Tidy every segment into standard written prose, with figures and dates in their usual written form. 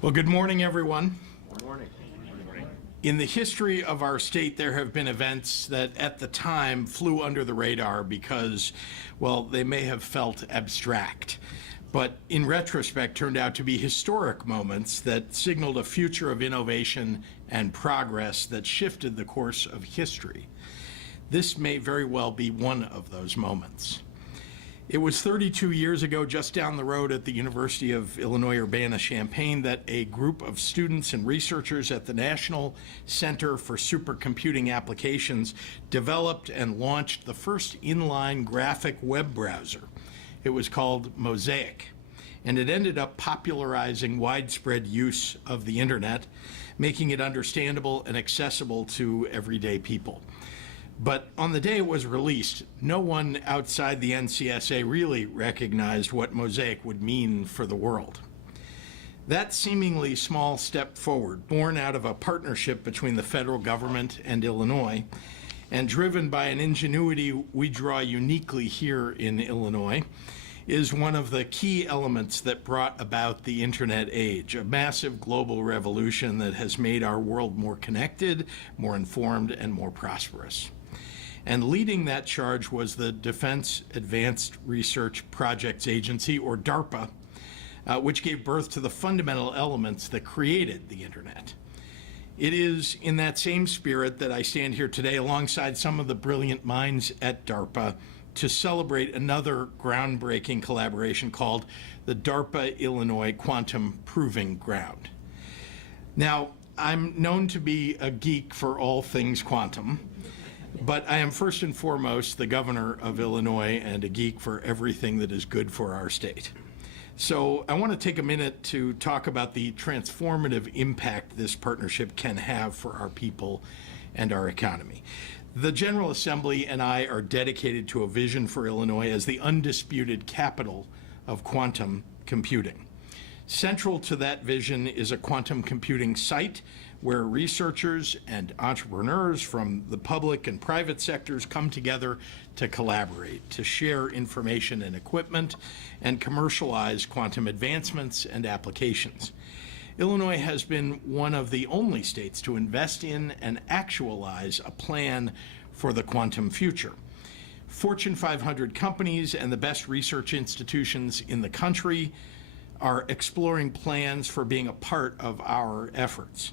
Well, good morning, everyone. Good morning. Good morning. In the history of our state, there have been events that at the time flew under the radar because, well, they may have felt abstract, but in retrospect turned out to be historic moments that signaled a future of innovation and progress that shifted the course of history. This may very well be one of those moments. It was 32 years ago, just down the road at the University of Illinois Urbana-Champaign, that a group of students and researchers at the National Center for Supercomputing Applications developed and launched the first inline graphic web browser. It was called Mosaic, and it ended up popularizing widespread use of the internet, making it understandable and accessible to everyday people. But on the day it was released, no one outside the NCSA really recognized what Mosaic would mean for the world. That seemingly small step forward, born out of a partnership between the federal government and Illinois, and driven by an ingenuity we draw uniquely here in Illinois, is one of the key elements that brought about the internet age, a massive global revolution that has made our world more connected, more informed, and more prosperous. And leading that charge was the Defense Advanced Research Projects Agency, or DARPA, which gave birth to the fundamental elements that created the internet. It is in that same spirit that I stand here today alongside some of the brilliant minds at DARPA to celebrate another groundbreaking collaboration called the DARPA Illinois Quantum Proving Ground. Now, I'm known to be a geek for all things quantum, but I am first and foremost the governor of Illinois and a geek for everything that is good for our state. So I want to take a minute to talk about the transformative impact this partnership can have for our people and our economy. The General Assembly and I are dedicated to a vision for Illinois as the undisputed capital of quantum computing. Central to that vision is a quantum computing site where researchers and entrepreneurs from the public and private sectors come together to collaborate, to share information and equipment, and commercialize quantum advancements and applications. Illinois has been one of the only states to invest in and actualize a plan for the quantum future. Fortune 500 companies and the best research institutions in the country are exploring plans for being a part of our efforts.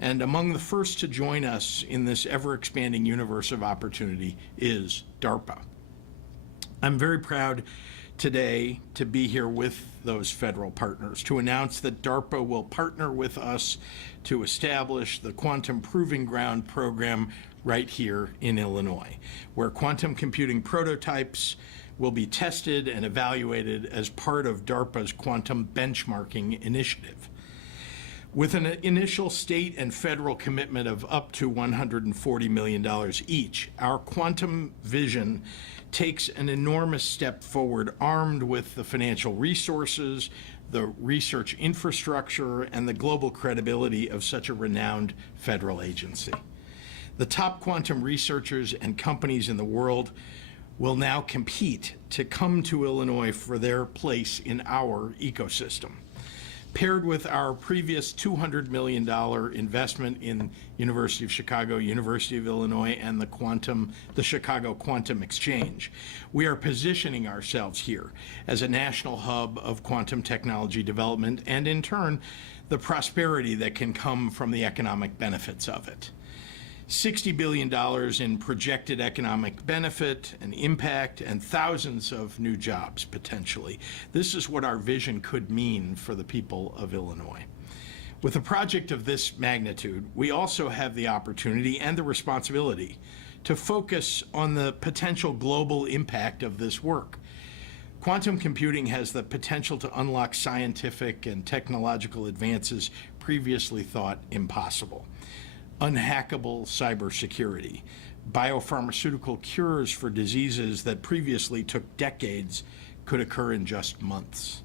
And among the first to join us in this ever-expanding universe of opportunity is DARPA. I'm very proud today to be here with those federal partners to announce that DARPA will partner with us to establish the Quantum Proving Ground program right here in Illinois, where quantum computing prototypes will be tested and evaluated as part of DARPA's quantum benchmarking initiative. With an initial state and federal commitment of up to $140 million each, our quantum vision takes an enormous step forward, armed with the financial resources, the research infrastructure, and the global credibility of such a renowned federal agency. The top quantum researchers and companies in the world will now compete to come to Illinois for their place in our ecosystem. Paired with our previous $200 million investment in University of Chicago, University of Illinois, and the Chicago Quantum Exchange, we are positioning ourselves here as a national hub of quantum technology development and, in turn, the prosperity that can come from the economic benefits of it. $60 billion in projected economic benefit and impact, and thousands of new jobs, potentially. This is what our vision could mean for the people of Illinois. With a project of this magnitude, we also have the opportunity and the responsibility to focus on the potential global impact of this work. Quantum computing has the potential to unlock scientific and technological advances previously thought impossible. Unhackable cybersecurity, biopharmaceutical cures for diseases that previously took decades could occur in just months.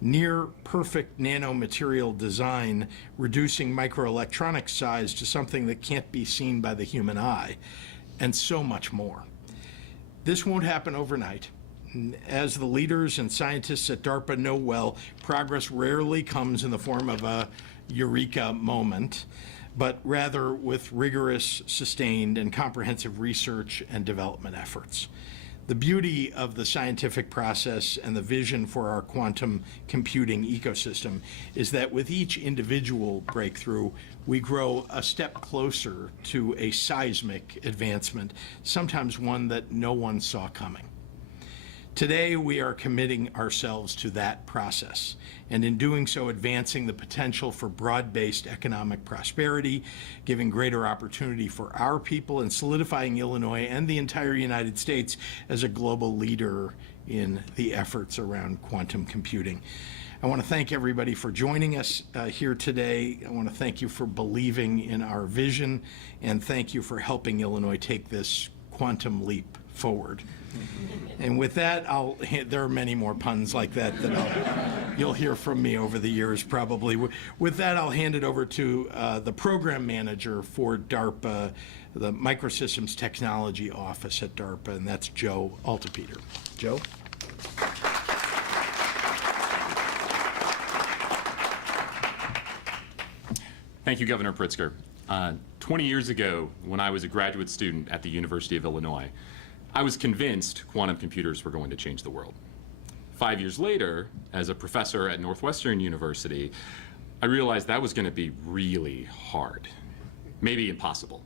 Near perfect nanomaterial design, reducing microelectronic size to something that can't be seen by the human eye, and so much more. This won't happen overnight. As the leaders and scientists at DARPA know well, progress rarely comes in the form of a eureka moment, but rather with rigorous, sustained, and comprehensive research and development efforts. The beauty of the scientific process and the vision for our quantum computing ecosystem is that with each individual breakthrough, we grow a step closer to a seismic advancement, sometimes one that no one saw coming. Today, we are committing ourselves to that process, and in doing so, advancing the potential for broad-based economic prosperity, giving greater opportunity for our people, and solidifying Illinois and the entire United States as a global leader in the efforts around quantum computing. I want to thank everybody for joining us here today. I want to thank you for believing in our vision, and thank you for helping Illinois take this quantum leap forward. And with that, there are many more puns like that you'll hear from me over the years, probably. With that, I'll hand it over to the program manager for DARPA, the Microsystems Technology Office at DARPA, and that's Joe Altepeter. Joe? Thank you, Governor Pritzker. 20 years ago, when I was a graduate student at the University of Illinois, I was convinced quantum computers were going to change the world. 5 years later, as a professor at Northwestern University, I realized that was going to be really hard, maybe impossible.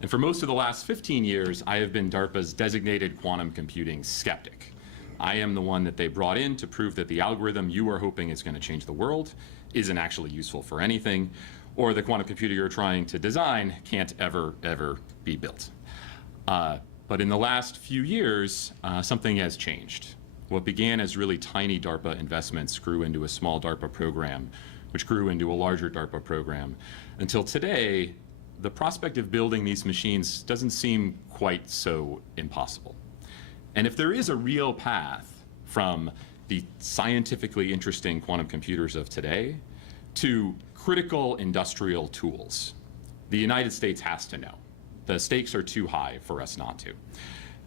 And for most of the last 15 years, I have been DARPA's designated quantum computing skeptic. I am the one that they brought in to prove that the algorithm you are hoping is going to change the world isn't actually useful for anything, or the quantum computer you're trying to design can't ever be built. But in the last few years, something has changed. What began as really tiny DARPA investments grew into a small DARPA program, which grew into a larger DARPA program. Until today, the prospect of building these machines doesn't seem quite so impossible. And if there is a real path from the scientifically interesting quantum computers of today to critical industrial tools, the United States has to know. The stakes are too high for us not to.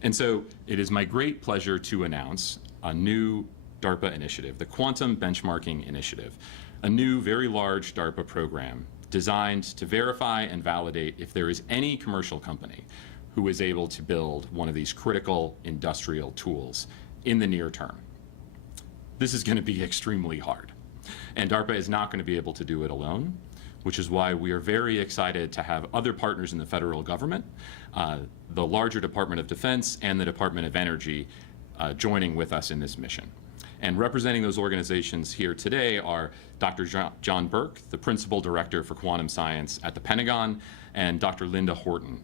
And so it is my great pleasure to announce a new DARPA initiative, the Quantum Benchmarking Initiative, a new very large DARPA program designed to verify and validate if there is any commercial company who is able to build one of these critical industrial tools in the near term. This is going to be extremely hard, and DARPA is not going to be able to do it alone, which is why we are very excited to have other partners in the federal government, the larger Department of Defense and the Department of Energy joining with us in this mission. And representing those organizations here today are Dr. John Burke, the Principal Director for Quantum Science at the Pentagon, and Dr. Linda Horton,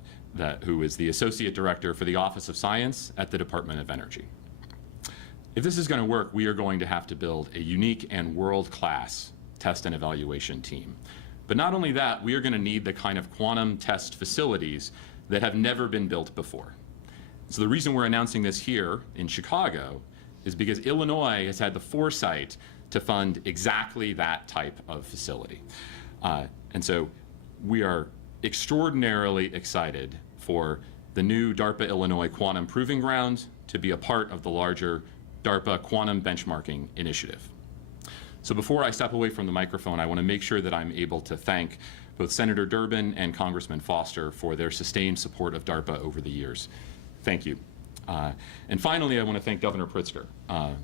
who is the Associate Director for the Office of Science at the Department of Energy. If this is going to work, we are going to have to build a unique and world-class test and evaluation team. But not only that, we are going to need the kind of quantum test facilities that have never been built before. So the reason we're announcing this here in Chicago is because Illinois has had the foresight to fund exactly that type of facility. And so we are extraordinarily excited for the new DARPA Illinois Quantum Proving Ground to be a part of the larger DARPA Quantum Benchmarking Initiative. So before I step away from the microphone, I want to make sure that I'm able to thank both Senator Durbin and Congressman Foster for their sustained support of DARPA over the years. Thank you. And finally, I want to thank Governor Pritzker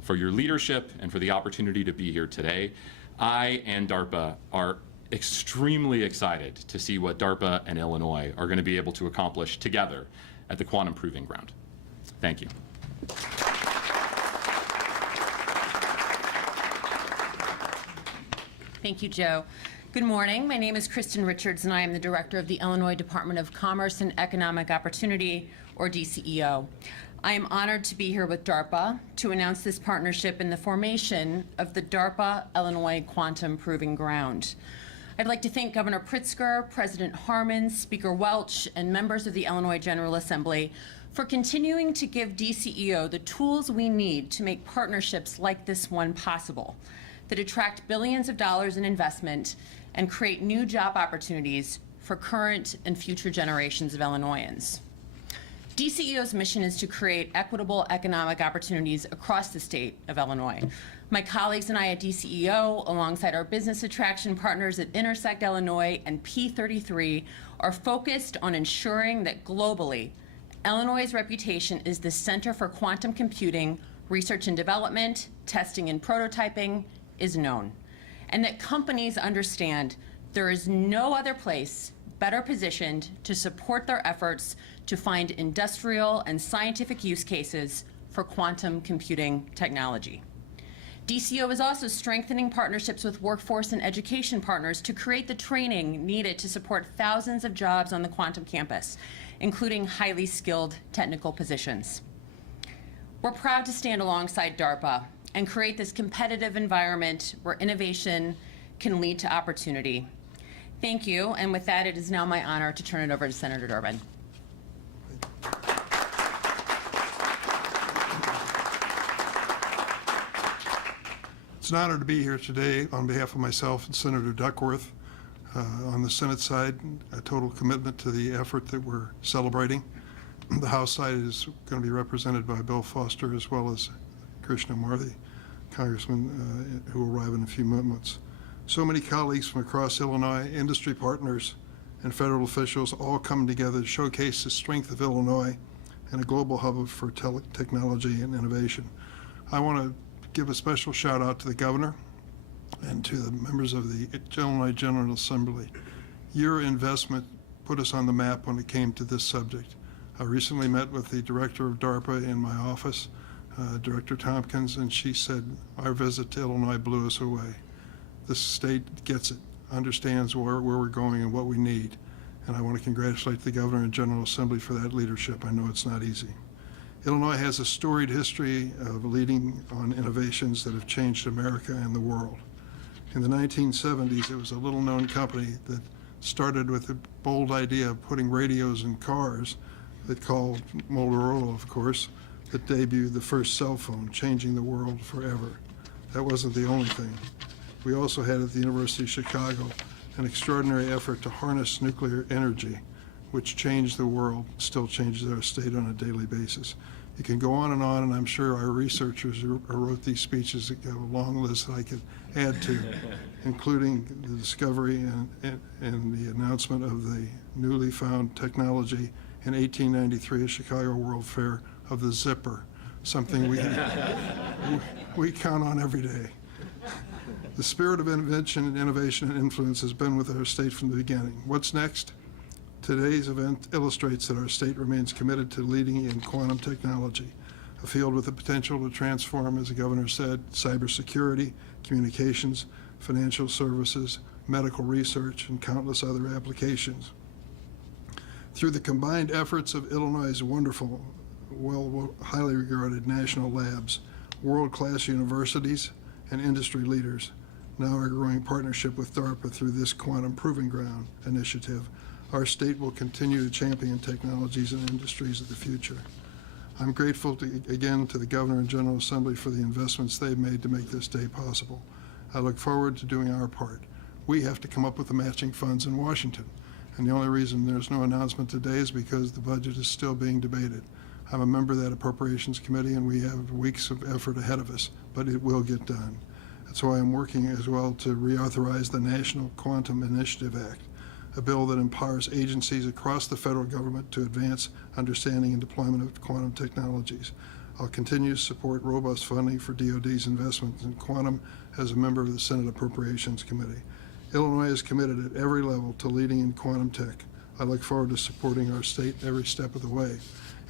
for your leadership and for the opportunity to be here today. I and DARPA are extremely excited to see what DARPA and Illinois are going to be able to accomplish together at the Quantum Proving Ground. Thank you. Thank you, Joe. Good morning. My name is Kristen Richards, and I am the Director of the Illinois Department of Commerce and Economic Opportunity, or DCEO. I am honored to be here with DARPA to announce this partnership in the formation of the DARPA Illinois Quantum Proving Ground. I'd like to thank Governor Pritzker, President Harmon, Speaker Welch, and members of the Illinois General Assembly for continuing to give DCEO the tools we need to make partnerships like this one possible, that attract billions of dollars in investment and create new job opportunities for current and future generations of Illinoisans. DCEO's mission is to create equitable economic opportunities across the state of Illinois. My colleagues and I at DCEO, alongside our business attraction partners at Intersect Illinois and P33, are focused on ensuring that globally, Illinois' reputation is the center for quantum computing, research and development, testing and prototyping is known, and that companies understand there is no other place better positioned to support their efforts to find industrial and scientific use cases for quantum computing technology. DCO is also strengthening partnerships with workforce and education partners to create the training needed to support thousands of jobs on the quantum campus, including highly skilled technical positions. We're proud to stand alongside DARPA and create this competitive environment where innovation can lead to opportunity. Thank you, and with that, it is now my honor to turn it over to Senator Durbin. It's an honor to be here today on behalf of myself and Senator Duckworth. On the Senate side, a total commitment to the effort that we're celebrating. The House side is going to be represented by Bill Foster as well as Krishna Marthi, Congressman, who will arrive in a few moments. So many colleagues from across Illinois, industry partners, and federal officials all coming together to showcase the strength of Illinois and a global hub for technology and innovation. I want to give a special shout out to the governor and to the members of the Illinois General Assembly. Your investment put us on the map when it came to this subject. I recently met with the director of DARPA in my office, Director Tompkins, and she said our visit to Illinois blew us away. This state gets it, understands where we're going and what we need. And I want to congratulate the Governor and General Assembly for that leadership. I know it's not easy. Illinois has a storied history of leading on innovations that have changed America and the world. In the 1970s, it was a little-known company that started with the bold idea of putting radios in cars that called Motorola, of course, that debuted the first cell phone, changing the world forever. That wasn't the only thing. We also had at the University of Chicago an extraordinary effort to harness nuclear energy, which changed the world, still changes our state on a daily basis. You can go on, and I'm sure our researchers who wrote these speeches have a long list that I could add to, including the discovery and the announcement of the newly found technology in 1893 at Chicago World Fair of the zipper, something we count on every day. The spirit of invention and innovation and influence has been with our state from the beginning. What's next? Today's event illustrates that our state remains committed to leading in quantum technology, a field with the potential to transform, as the governor said, cybersecurity, communications, financial services, medical research, and countless other applications. Through the combined efforts of Illinois' wonderful, highly regarded national labs, world-class universities, and industry leaders, now our growing partnership with DARPA through this Quantum Proving Ground initiative, our state will continue to champion technologies and industries of the future. I'm grateful again to the Governor and General Assembly for the investments they've made to make this day possible. I look forward to doing our part. We have to come up with the matching funds in Washington, and the only reason there's no announcement today is because the budget is still being debated. I'm a member of that Appropriations Committee, and we have weeks of effort ahead of us, but it will get done. That's why I'm working as well to reauthorize the National Quantum Initiative Act, a bill that empowers agencies across the federal government to advance understanding and deployment of quantum technologies. I'll continue to support robust funding for DoD's investments in quantum as a member of the Senate Appropriations Committee. Illinois is committed at every level to leading in quantum tech. I look forward to supporting our state every step of the way.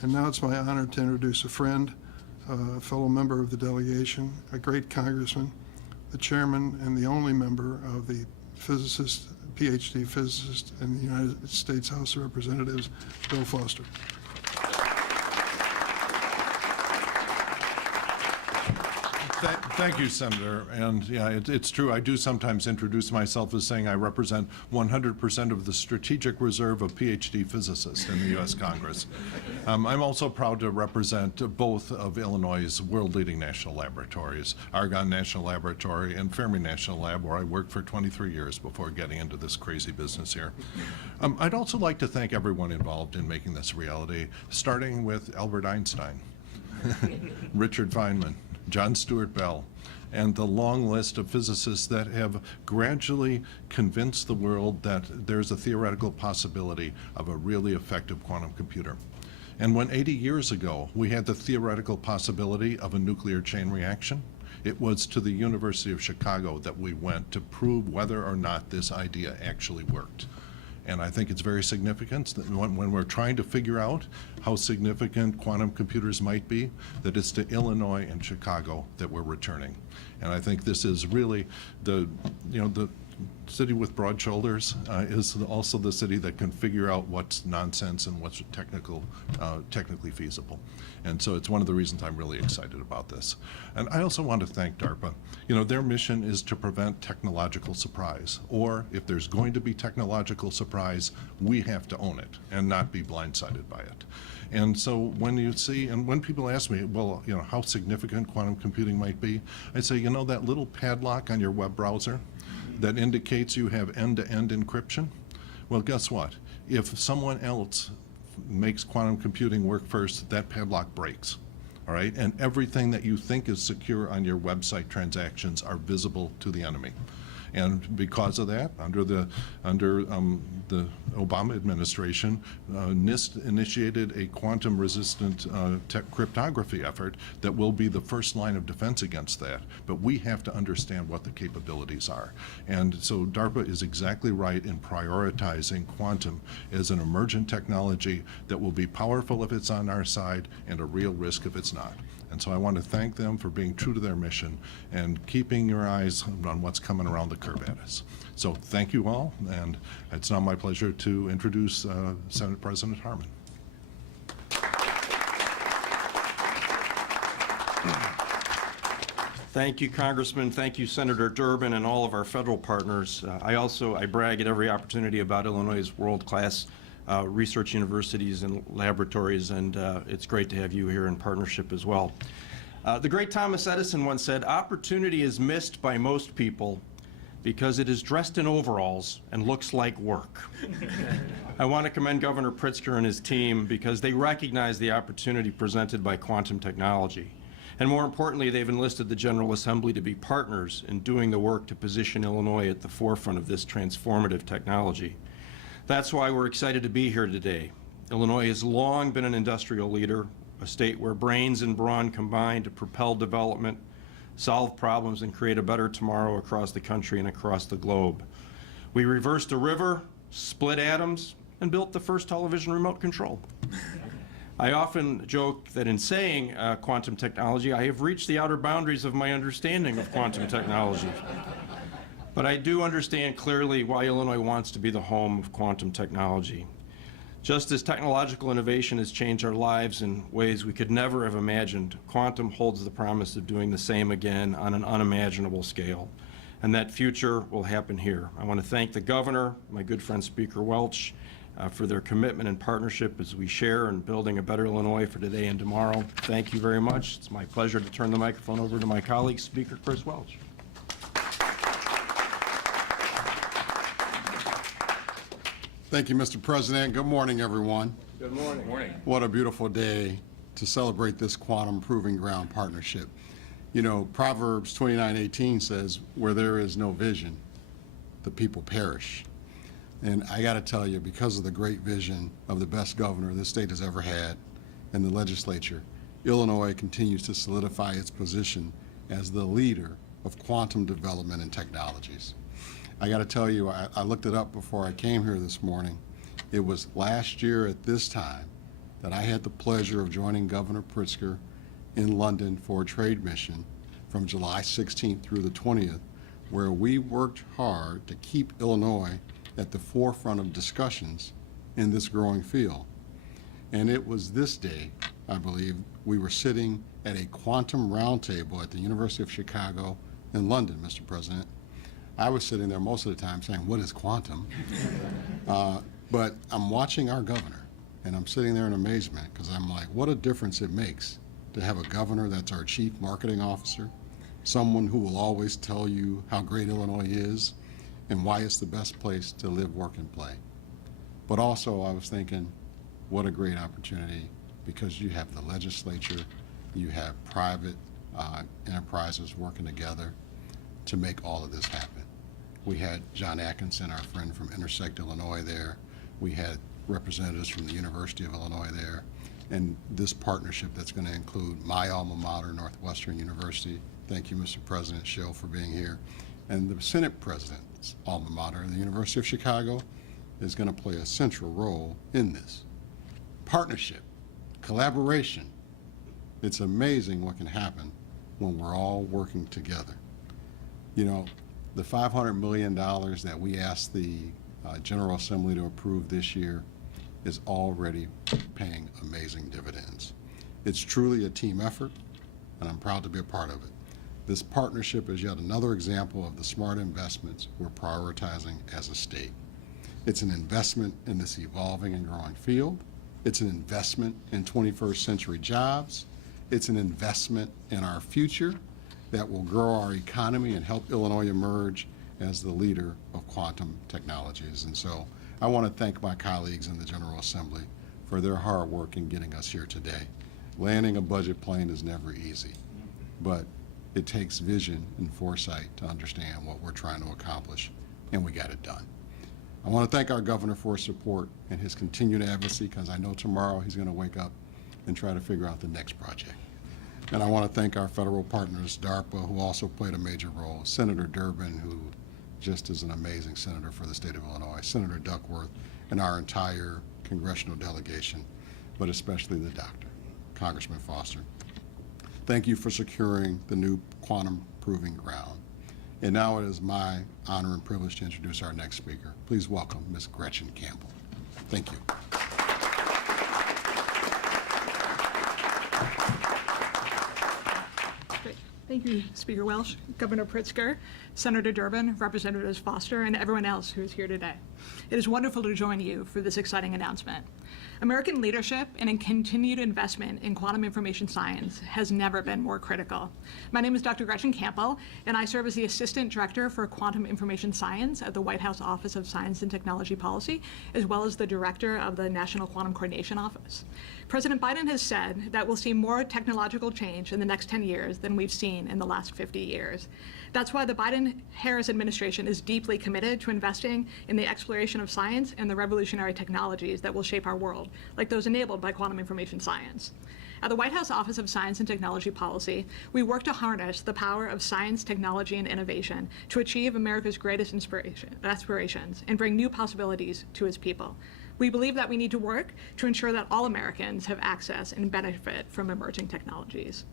And now it's my honor to introduce a friend, a fellow member of the delegation, a great congressman, the chairman and the only member of the PhD physicist in the United States House of Representatives, Bill Foster. Thank you, Senator. And yeah, it's true. I do sometimes introduce myself as saying I represent 100% of the strategic reserve of PhD physicists in the U.S. Congress. I'm also proud to represent both of Illinois' world-leading national laboratories, Argonne National Laboratory and Fermi National Lab, where I worked for 23 years before getting into this crazy business here. I'd also like to thank everyone involved in making this a reality, starting with Albert Einstein, Richard Feynman, John Stuart Bell, and the long list of physicists that have gradually convinced the world that there's a theoretical possibility of a really effective quantum computer. And when 80 years ago we had the theoretical possibility of a nuclear chain reaction, it was to the University of Chicago that we went to prove whether or not this idea actually worked. And I think it's very significant that when we're trying to figure out how significant quantum computers might be, that it's to Illinois and Chicago that we're returning. And I think this is really the city with broad shoulders is also the city that can figure out what's nonsense and what's technically feasible. And so it's one of the reasons I'm really excited about this. And I also want to thank DARPA. Their mission is to prevent technological surprise, or if there's going to be technological surprise, we have to own it and not be blindsided by it. And so when you see, and when people ask me, well, how significant quantum computing might be, I say, that little padlock on your web browser that indicates you have end-to-end encryption, well, guess what? If someone else makes quantum computing work first, that padlock breaks, all right? And everything that you think is secure on your website transactions are visible to the enemy. And because of that, under the Obama administration, NIST initiated a quantum-resistant cryptography effort that will be the first line of defense against that. But we have to understand what the capabilities are. And so DARPA is exactly right in prioritizing quantum as an emergent technology that will be powerful if it's on our side and a real risk if it's not. And so I want to thank them for being true to their mission and keeping your eyes on what's coming around the curve at us. So thank you all, and it's now my pleasure to introduce Senate President Harman. Thank you, Congressman. Thank you, Senator Durbin, and all of our federal partners. I brag at every opportunity about Illinois' world-class research universities and laboratories, and it's great to have you here in partnership as well. The great Thomas Edison once said, "Opportunity is missed by most people because it is dressed in overalls and looks like work." I want to commend Governor Pritzker and his team because they recognize the opportunity presented by quantum technology. And more importantly, they've enlisted the General Assembly to be partners in doing the work to position Illinois at the forefront of this transformative technology. That's why we're excited to be here today. Illinois has long been an industrial leader, a state where brains and brawn combine to propel development, solve problems, and create a better tomorrow across the country and across the globe. We reversed a river, split atoms, and built the first television remote control. I often joke that in saying quantum technology, I have reached the outer boundaries of my understanding of quantum technology. But I do understand clearly why Illinois wants to be the home of quantum technology. Just as technological innovation has changed our lives in ways we could never have imagined, quantum holds the promise of doing the same again on an unimaginable scale. And that future will happen here. I want to thank the governor, my good friend Speaker Welch, for their commitment and partnership as we share in building a better Illinois for today and tomorrow. Thank you very much. It's my pleasure to turn the microphone over to my colleague, Speaker Chris Welch. Thank you, Mr. President. Good morning, everyone. Good morning. Morning. What a beautiful day to celebrate this quantum proving ground partnership. Proverbs 29:18 says, "Where there is no vision, the people perish." And I got to tell you, because of the great vision of the best governor this state has ever had and the legislature, Illinois continues to solidify its position as the leader of quantum development and technologies. I got to tell you, I looked it up before I came here this morning. It was last year at this time that I had the pleasure of joining Governor Pritzker in London for a trade mission from July 16th through the 20th, where we worked hard to keep Illinois at the forefront of discussions in this growing field. And it was this day, I believe, we were sitting at a quantum roundtable at the University of Chicago in London, Mr. President. I was sitting there most of the time saying, what is quantum? But I'm watching our governor, and I'm sitting there in amazement because I'm like, what a difference it makes to have a governor that's our chief marketing officer, someone who will always tell you how great Illinois is and why it's the best place to live, work, and play. But also I was thinking, what a great opportunity, because you have the legislature, you have private enterprises working together to make all of this happen. We had John Atkinson, our friend from Intersect Illinois, there. We had representatives from the University of Illinois there. And this partnership that's going to include my alma mater, Northwestern University. Thank you, Mr. President Schill, for being here. And the Senate President's alma mater, the University of Chicago, is going to play a central role in this. Partnership, collaboration. It's amazing what can happen when we're all working together. You know, the $500 million that we asked the General Assembly to approve this year is already paying amazing dividends. It's truly a team effort, and I'm proud to be a part of it. This partnership is yet another example of the smart investments we're prioritizing as a state. It's an investment in this evolving and growing field. It's an investment in 21st century jobs. It's an investment in our future that will grow our economy and help Illinois emerge as the leader of quantum technologies. And so I want to thank my colleagues in the General Assembly for their hard work in getting us here today. Landing a budget plane is never easy, but it takes vision and foresight to understand what we're trying to accomplish, and we got it done. I want to thank our governor for his support and his continued advocacy, because I know tomorrow he's going to wake up and try to figure out the next project. And I want to thank our federal partners, DARPA, who also played a major role, Senator Durbin, who just is an amazing senator for the state of Illinois, Senator Duckworth, and our entire congressional delegation, but especially the doctor, Congressman Foster. Thank you for securing the new quantum proving ground. And now it is my honor and privilege to introduce our next speaker. Please welcome Ms. Gretchen Campbell. Thank you. Great. Thank you, Speaker Welch, Governor Pritzker, Senator Durbin, Representatives Foster, and everyone else who is here today. It is wonderful to join you for this exciting announcement. American leadership and a continued investment in quantum information science has never been more critical. My name is Dr. Gretchen Campbell, and I serve as the Assistant Director for Quantum Information Science at the White House Office of Science and Technology Policy, as well as the Director of the National Quantum Coordination Office. President Biden has said that we'll see more technological change in the next 10 years than we've seen in the last 50 years. That's why the Biden-Harris administration is deeply committed to investing in the exploration of science and the revolutionary technologies that will shape our world, like those enabled by quantum information science. At the White House Office of Science and Technology Policy, we work to harness the power of science, technology, and innovation to achieve America's greatest aspirations and bring new possibilities to its people. We believe that we need to work to ensure that all Americans have access and benefit from emerging technologies.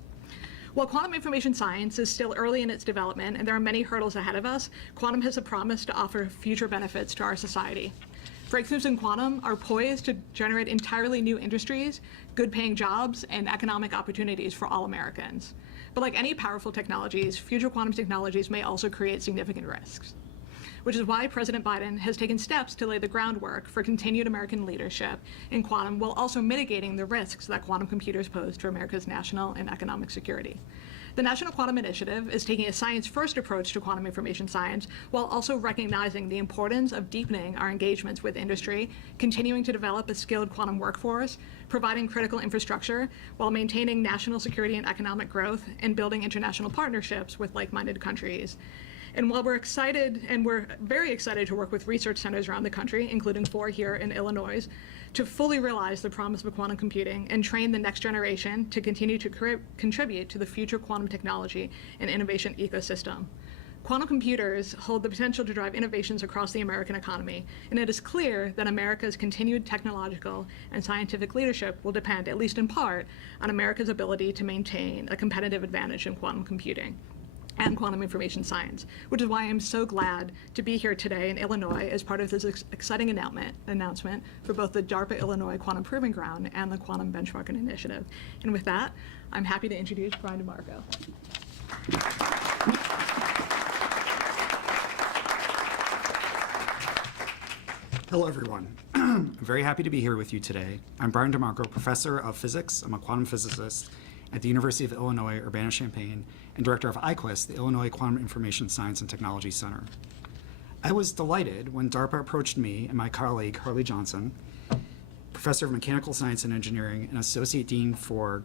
While quantum information science is still early in its development and there are many hurdles ahead of us, quantum has a promise to offer future benefits to our society. Breakthroughs in quantum are poised to generate entirely new industries, good-paying jobs, and economic opportunities for all Americans. But like any powerful technologies, future quantum technologies may also create significant risks, which is why President Biden has taken steps to lay the groundwork for continued American leadership in quantum, while also mitigating the risks that quantum computers pose to America's national and economic security. The National Quantum Initiative is taking a science-first approach to quantum information science, while also recognizing the importance of deepening our engagements with industry, continuing to develop a skilled quantum workforce, providing critical infrastructure, while maintaining national security and economic growth, and building international partnerships with like-minded countries. And while we're very excited to work with research centers around the country, including 4 here in Illinois, to fully realize the promise of quantum computing and train the next generation to continue to contribute to the future quantum technology and innovation ecosystem. Quantum computers hold the potential to drive innovations across the American economy, and it is clear that America's continued technological and scientific leadership will depend, at least in part, on America's ability to maintain a competitive advantage in quantum computing. and quantum information science, which is why I'm so glad to be here today in Illinois as part of this exciting announcement for both the DARPA Illinois Quantum Proving Ground and the Quantum Benchmarking Initiative. And with that, I'm happy to introduce Brian DeMarco. Hello, everyone. I'm very happy to be here with you today. I'm Brian DeMarco, professor of physics. I'm a quantum physicist at the University of Illinois Urbana-Champaign and director of IQUIS, the Illinois Quantum Information Science and Technology Center. I was delighted when DARPA approached me and my colleague, Harley Johnson, professor of mechanical science and engineering and associate dean for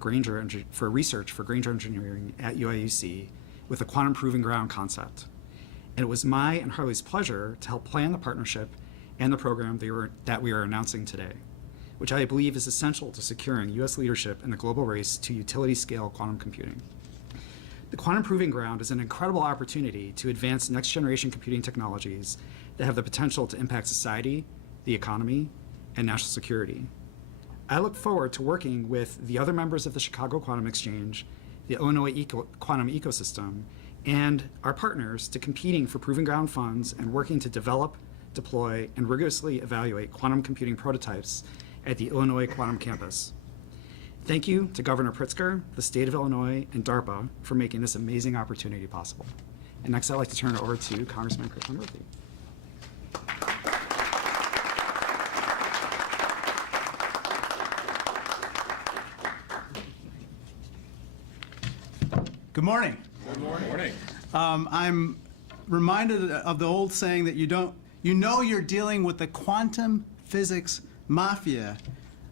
research for Granger Engineering at UIUC, with a quantum proving ground concept. And it was my and Harley's pleasure to help plan the partnership and the program that we are announcing today, which I believe is essential to securing U.S. leadership in the global race to utility-scale quantum computing. The Quantum Proving Ground is an incredible opportunity to advance next-generation computing technologies that have the potential to impact society, the economy, and national security. I look forward to working with the other members of the Chicago Quantum Exchange, the Illinois Quantum Ecosystem, and our partners to competing for Proving Ground funds and working to develop, deploy, and rigorously evaluate quantum computing prototypes at the Illinois Quantum Campus. Thank you to Governor Pritzker, the state of Illinois, and DARPA for making this amazing opportunity possible. And next, I'd like to turn it over to Congressman Chris Murphy. Good morning. Good morning. I'm reminded of the old saying that you know you're dealing with the quantum physics mafia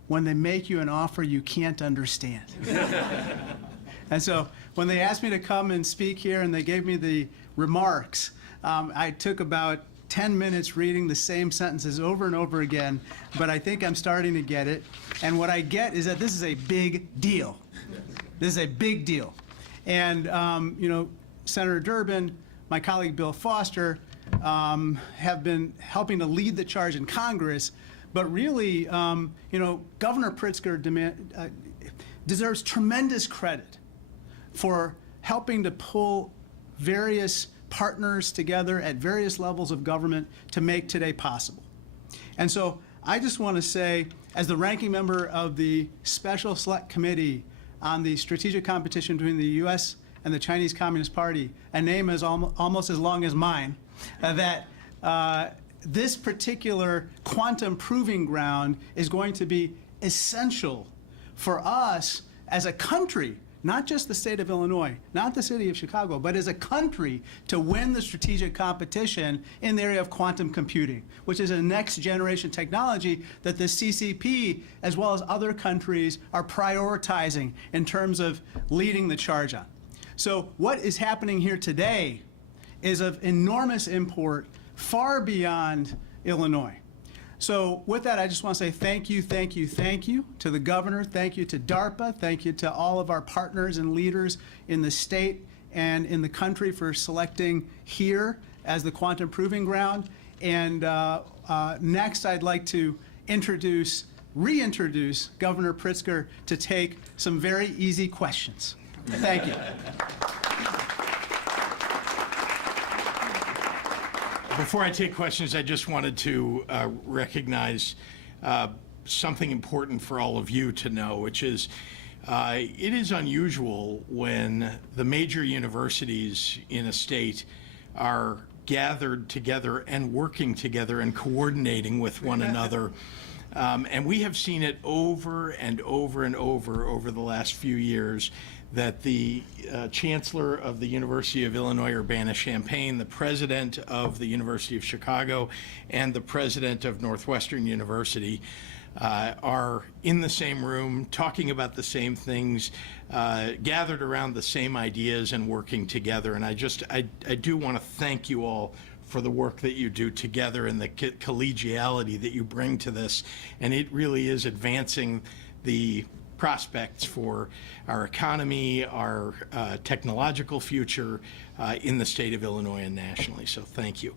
when they make you an offer you can't understand. And so when they asked me to come and speak here and they gave me the remarks, I took about 10 minutes reading the same sentences over and over again, but I think I'm starting to get it. And what I get is that this is a big deal. This is a big deal. And, Senator Durbin, my colleague Bill Foster, have been helping to lead the charge in Congress. But really, Governor Pritzker deserves tremendous credit for helping to pull various partners together at various levels of government to make today possible. And so I just want to say, as the ranking member of the Special Select Committee on the strategic competition between the U.S. and the Chinese Communist Party, a name is almost as long as mine, that this particular quantum proving ground is going to be essential for us as a country, not just the state of Illinois, not the city of Chicago, but as a country to win the strategic competition in the area of quantum computing, which is a next generation technology that the CCP, as well as other countries, are prioritizing in terms of leading the charge on. So what is happening here today is of enormous import, far beyond Illinois. So with that, I just want to say thank you to the governor, thank you to DARPA, thank you to all of our partners and leaders in the state and in the country for selecting here as the quantum proving ground. And next, I'd like to reintroduce Governor Pritzker to take some very easy questions. Thank you. Before I take questions, I just wanted to recognize something important for all of you to know, which is it is unusual when the major universities in a state are gathered together and working together and coordinating with one another. And we have seen it over and over and over the last few years that the Chancellor of the University of Illinois Urbana-Champaign, the President of the University of Chicago, and the President of Northwestern University are in the same room, talking about the same things, gathered around the same ideas and working together. And I do want to thank you all for the work that you do together and the collegiality that you bring to this. And it really is advancing the prospects for our economy, our technological future in the state of Illinois and nationally. So thank you.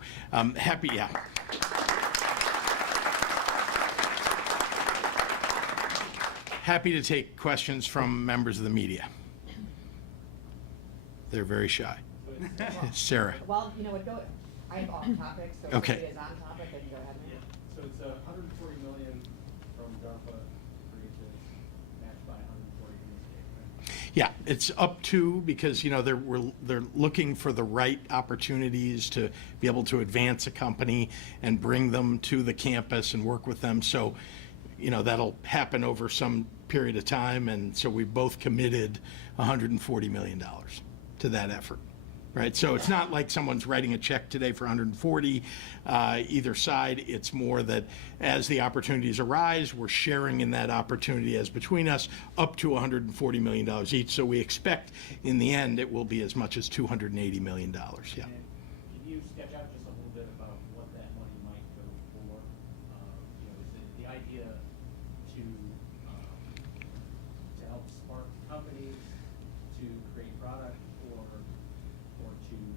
Happy to take questions from members of the media. They're very shy. Sarah. Well, you know what, go, I'm off topic, so if Okay. it is on topic, then go ahead. So it's 140 million from DARPA created, matched by 140 from the state, right? Yeah, it's up to, because, you know, they're looking for the right opportunities to be able to advance a company and bring them to the campus and work with them. So, you know, that'll happen over some period of time, and so we both committed $140 million to that effort. Right, so it's not like someone's writing a check today for 140, either side. It's more that as the opportunities arise, we're sharing in that opportunity as between us, up to $140 million each. So we expect in the end it will be as much as $280 million. Yeah. And can you sketch out just a little bit about what that money might go for? You know, is it the idea to help spark companies to create product, or to do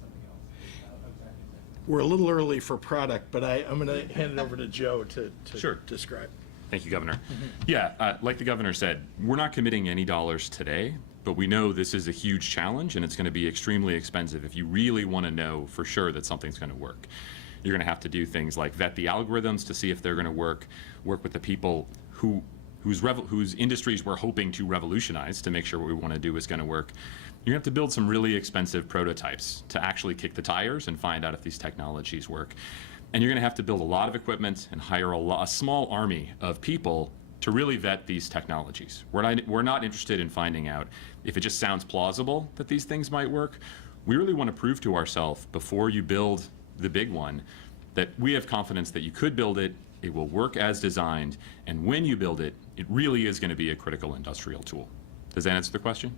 something else? How exactly is that? We're a little early for product, but I'm going to hand it over to Joe to Sure. describe. Thank you, Governor. Yeah, like the governor said, we're not committing any dollars today, but we know this is a huge challenge and it's going to be extremely expensive if you really want to know for sure that something's going to work. You're going to have to do things like vet the algorithms to see if they're going to work with the people whose industries we're hoping to revolutionize to make sure what we want to do is going to work. You have to build some really expensive prototypes to actually kick the tires and find out if these technologies work. And you're going to have to build a lot of equipment and hire a small army of people to really vet these technologies. We're not interested in finding out if it just sounds plausible that these things might work. We really want to prove to ourselves before you build the big one that we have confidence that you could build it, it will work as designed, and when you build it, it really is going to be a critical industrial tool. Does that answer the question?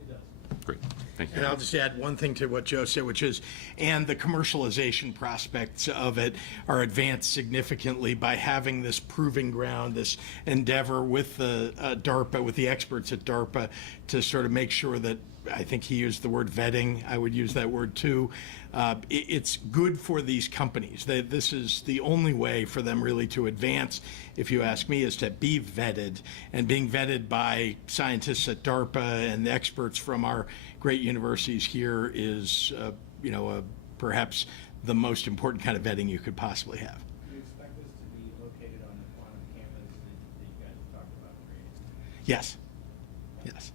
It does. Great, thank you. And I'll just add one thing to what Joe said, which is, and the commercialization prospects of it are advanced significantly by having this proving ground, this endeavor with the DARPA, with the experts at DARPA, to sort of make sure that, I think he used the word vetting, I would use that word too. It's good for these companies. This is the only way for them really to advance, if you ask me, is to be vetted, and being vetted by scientists at DARPA and the experts from our great universities here is, perhaps the most important kind of vetting you could possibly have. Do you expect this to be located on the quantum campus that you guys have talked about creating? Yes. Yes.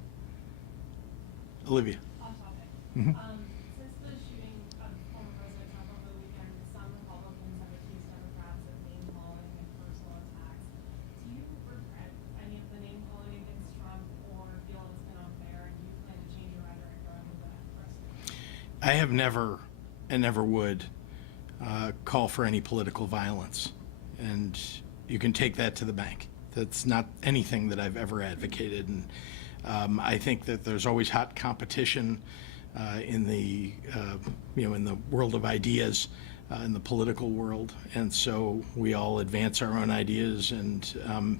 Olivia. Off topic. Mhm. Since the shooting of former President Trump over the weekend, some Republicans have accused Democrats of name-calling and personal attacks. Do you regret any of the name-calling against Trump, or feel it's been unfair, and do you plan to change your rhetoric or move that first? I have never, and never would, call for any political violence. And you can take that to the bank. That's not anything that I've ever advocated. And I think that there's always hot competition in the in the world of ideas, in the political world, and so we all advance our own ideas, and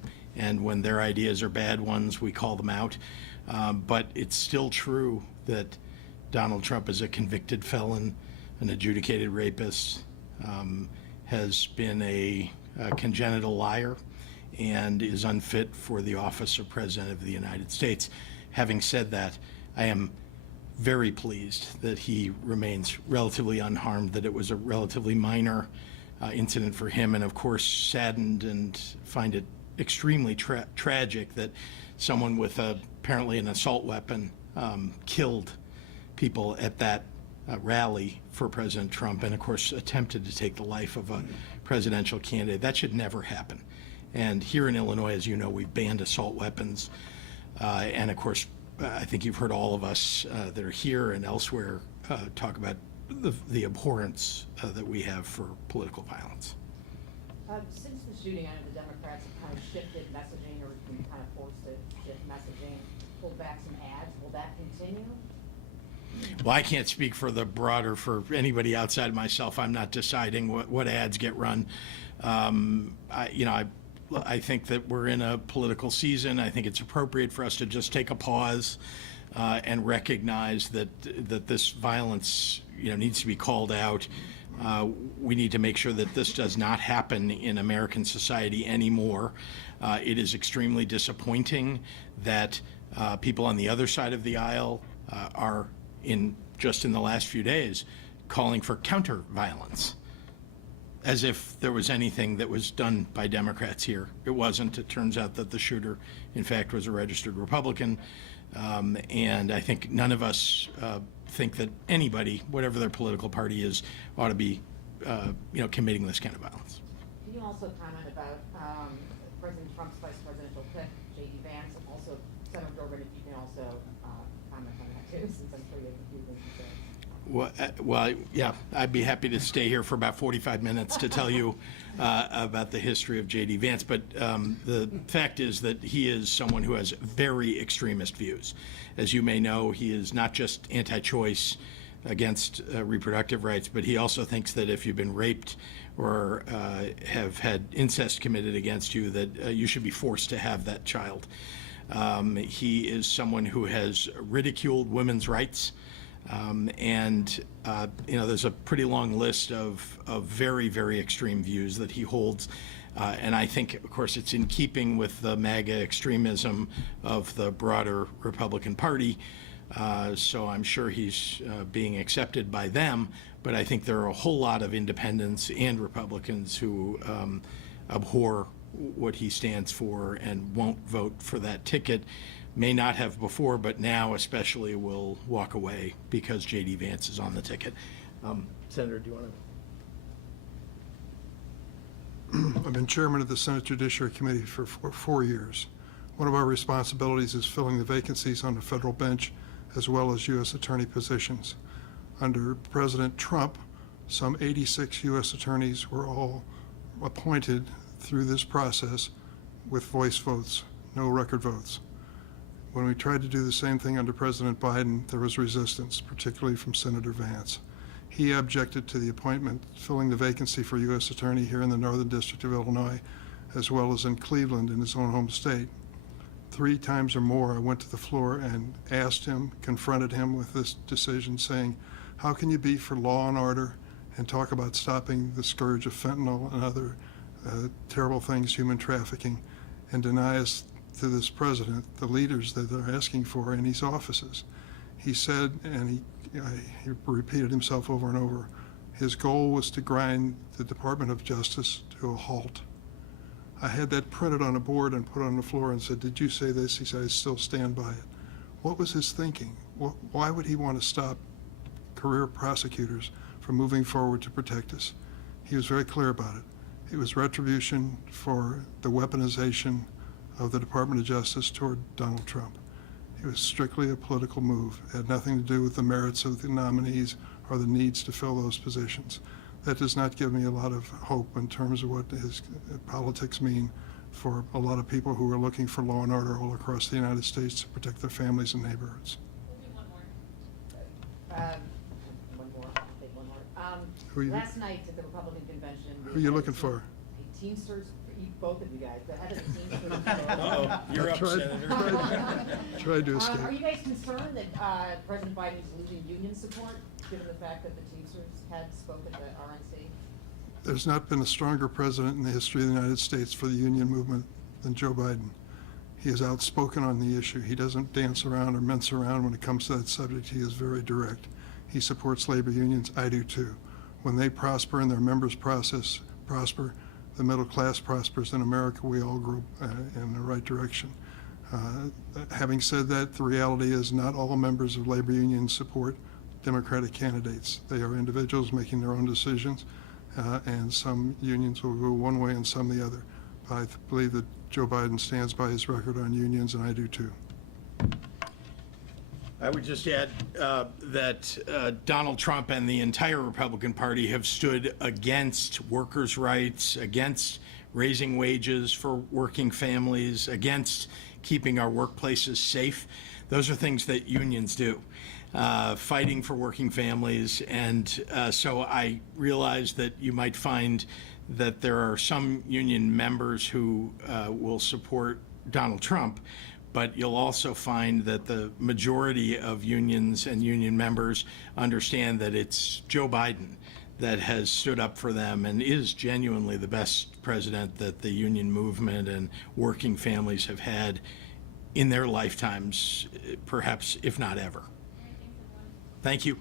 when their ideas are bad ones, we call them out. But it's still true that Donald Trump is a convicted felon, an adjudicated rapist, has been a congenital liar, and is unfit for the office of President of the United States. Having said that, I am very pleased that he remains relatively unharmed, that it was a relatively minor incident for him, and of course saddened and find it extremely tragic that someone with apparently an assault weapon killed people at that rally for President Trump, and of course attempted to take the life of a presidential candidate. That should never happen. And here in Illinois, as you know, we've banned assault weapons. And of course, I think you've heard all of us that are here and elsewhere talk about the abhorrence that we have for political violence. Since the shooting, I know the Democrats have kind of shifted messaging, or been kind of forced to shift messaging, pulled back some ads. Will that continue? Well, I can't speak for for anybody outside of myself. I'm not deciding what ads get run. I think that we're in a political season. I think it's appropriate for us to just take a pause and recognize that this violence, needs to be called out. We need to make sure that this does not happen in American society anymore. It is extremely disappointing that people on the other side of the aisle are in just in the last few days calling for counter-violence, as if there was anything that was done by Democrats here. It wasn't. It turns out that the shooter, in fact, was a registered Republican. And I think none of us think that anybody, whatever their political party is, ought to be, committing this kind of violence. Can you also comment about President Trump's vice presidential pick, J.D. Vance, and also Senator Durbin, if you can also comment on that too, since I'm sure you have a few things to say. Well, yeah, I'd be happy to stay here for about 45 minutes to tell you about the history of J.D. Vance, but the fact is that he is someone who has very extremist views. As you may know, he is not just anti-choice against reproductive rights, but he also thinks that if you've been raped or have had incest committed against you, that you should be forced to have that child. He is someone who has ridiculed women's rights. There's a pretty long list of very, very extreme views that he holds. And I think, of course, it's in keeping with the MAGA extremism of the broader Republican Party. So I'm sure he's being accepted by them. But I think there are a whole lot of independents and Republicans who abhor what he stands for and won't vote for that ticket. May not have before, but now especially will walk away because J.D. Vance is on the ticket. Senator, do you want to? I've been chairman of the Senate Judiciary Committee for 4 years. One of our responsibilities is filling the vacancies on the federal bench as well as U.S. attorney positions. Under President Trump, some 86 U.S. attorneys were all appointed through this process with voice votes, no record votes. When we tried to do the same thing under President Biden, there was resistance, particularly from Senator Vance. He objected to the appointment, filling the vacancy for U.S. Attorney here in the Northern District of Illinois, as well as in Cleveland in his own home state. 3 times or more, I went to the floor and asked him, confronted him with this decision, saying, how can you be for law and order and talk about stopping the scourge of fentanyl and other terrible things, human trafficking, and deny us to this president the leaders that they're asking for in these offices? He said, and he repeated himself over and over, his goal was to grind the Department of Justice to a halt. I had that printed on a board and put on the floor and said, did you say this? He said, I still stand by it. What was his thinking? Why would he want to stop career prosecutors from moving forward to protect us? He was very clear about it. It was retribution for the weaponization of the Department of Justice toward Donald Trump. It was strictly a political move. It had nothing to do with the merits of the nominees or the needs to fill those positions. That does not give me a lot of hope in terms of what his politics mean for a lot of people who are looking for law and order all across the United States to protect their families and neighborhoods. We'll do one more. One more, I'll take one more. Who are you- Last night at the Republican convention. Who are you looking for? A Teamsters, both of you guys, the head of the Teamsters. Uh-oh, you're up, Tried- Senator. Tried to escape. Are you guys concerned that President Biden is losing union support, given the fact that the Teamsters had spoken to RNC? There's not been a stronger president in the history of the United States for the union movement than Joe Biden. He is outspoken on the issue. He doesn't dance around or mince around when it comes to that subject. He is very direct. He supports labor unions. I do too. When they prosper and their members prosper, the middle class prospers in America. We all grow in the right direction. Having said that, the reality is not all members of labor unions support Democratic candidates. They are individuals making their own decisions, and some unions will go one way and some the other. I believe that Joe Biden stands by his record on unions, and I do too. I would just add that Donald Trump and the entire Republican Party have stood against workers' rights, against raising wages for working families, against keeping our workplaces safe. Those are things that unions do, fighting for working families. And so I realize that you might find that there are some union members who will support Donald Trump, but you'll also find that the majority of unions and union members understand that it's Joe Biden that has stood up for them and is genuinely the best president that the union movement and working families have had in their lifetimes, perhaps if not ever. Thank you.